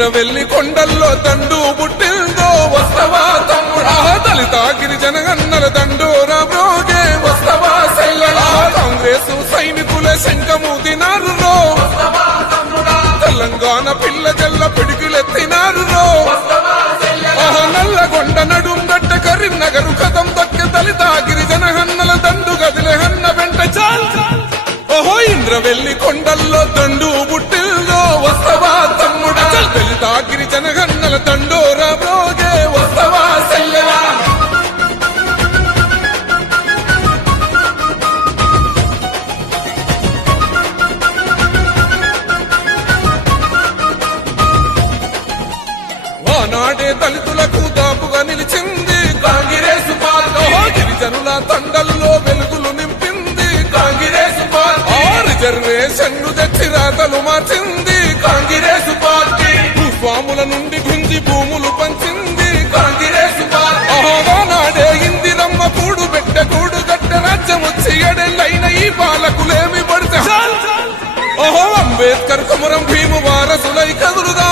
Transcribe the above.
ఇంద్రవెల్లి కొండల్లో దండు పుట్టిందో వస్తవా తమ్ముడా? దళిత గిరిజన గన్నల దండోరా బ్రోగే వస్తవా సెల్లడా కాంగ్రెస్ సైనికుల శంఖము తినారు రో తెలంగాణ పిల్ల జల్ల పిడికిలెత్తినారు రో కొండ నల్లగొండ నడుం కరీంనగరు కథం దక్క దళిత గిరిజన హన్నల దండు గదిలే హన్న వెంట చాల్. ఓహో ఇంద్రవెల్లి కొండల్లో దండు ఆఖరి జనగన్నల హన్నల బ్రోగే వస్తవా సెల్లెలా వానాడే దళితులకు దాపుగా నిలిచింది కాంగ్రెస్ పార్టీ. గిరిజనుల తండల్లో వెలుగులు నింపింది కాంగ్రెస్ పార్టీ. రిజర్వేషన్ను తెచ్చి రాతలు భూస్వాముల నుండి గుంజి భూములు పంచింది. కాంగ్రెస్ నాడే ఇందిరమ్మ కూడు పెట్ట కూడు గట్ట రాజ్యం వచ్చి ఎడెళ్ళైన ఈ పాలకులేమి పడితే ఓహో అంబేద్కర్ కుమరం భీము వారసులై కదులుదాం.